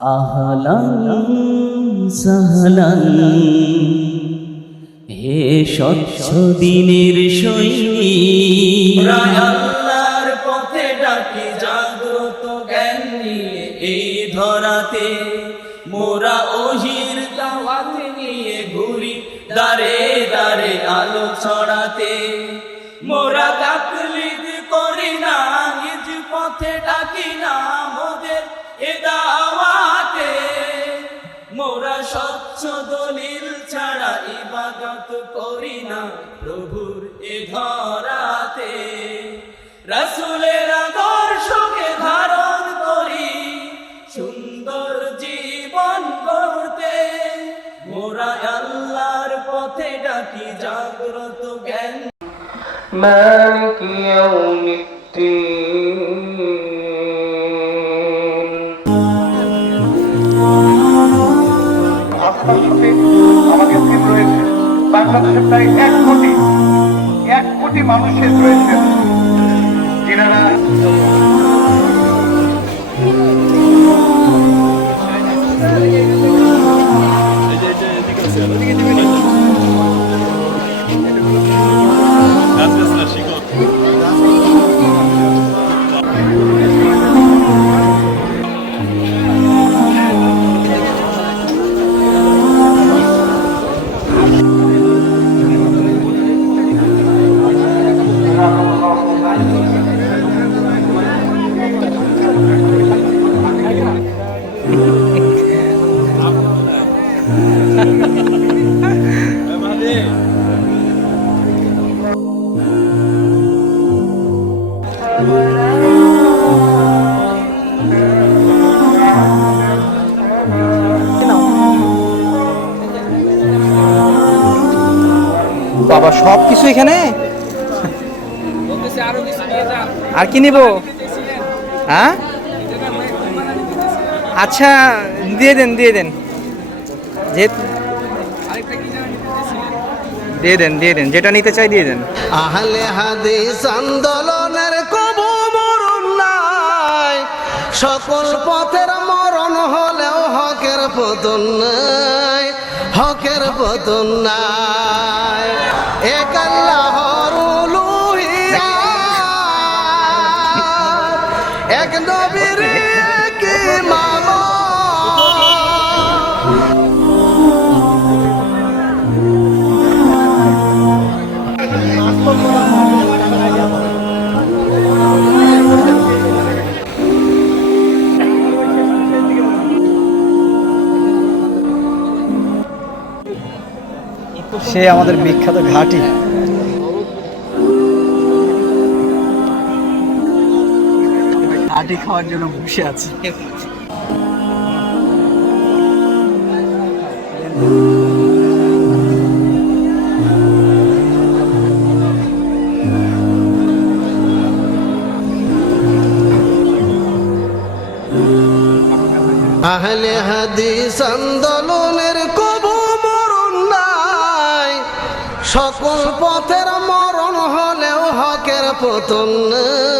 আহলান সাহলান হে স্বচ্ছ দিনের সৈনিক, আল্লাহর পথে ডাকি জাগ্রত জ্ঞান নিয়ে এই ধরাতে। মোরা ওহির দাওয়াত নিয়ে ঘুরি দারে দারে আলো ছড়াতে। মোরা তাকলিদ করি না, নিজ পথে ডাকি না মোদের এ দাওয়াতে। মোরা স্বচ্ছ দলিল ছাড়া ইবাদত করি না প্রভুর এ ধরাতে। রাসূলের আদর্শকে ধারণ করি সুন্দর জীবন গড়তে। মোরা আল্লাহর পথে ডাকি জাগ্রত জ্ঞান। মালিক ইয়াউমিদ্দিন। আমাদের টিম রয়েছে বাংলাদেশে প্রায় 1 কোটি মানুষের রয়েছে যিনারা বাবা সব কিছু এখানে, আর কি নিব? হ্যাঁ আচ্ছা দিয়ে দেন যে দিয়ে দেন যেটা নিতে চাই দিয়ে দেন। আহলে হাদিস আন্দোলনের কবু মরণ নাই, সকল পথের মরণ হলেও হকের পতন নাই, হকের পতন নাই। এক আল্লাহর উলুহিয়াত, এক নবীর কি মামা। সে আমাদের বিখ্যাত ঘাটি। ঘাটি খাওয়ার জন্য বসে আছে। আহলে হাদিস আন্দোলনের কবু মরণ নাই, সকল পথের মরণ হলেও হকের পতন নাই।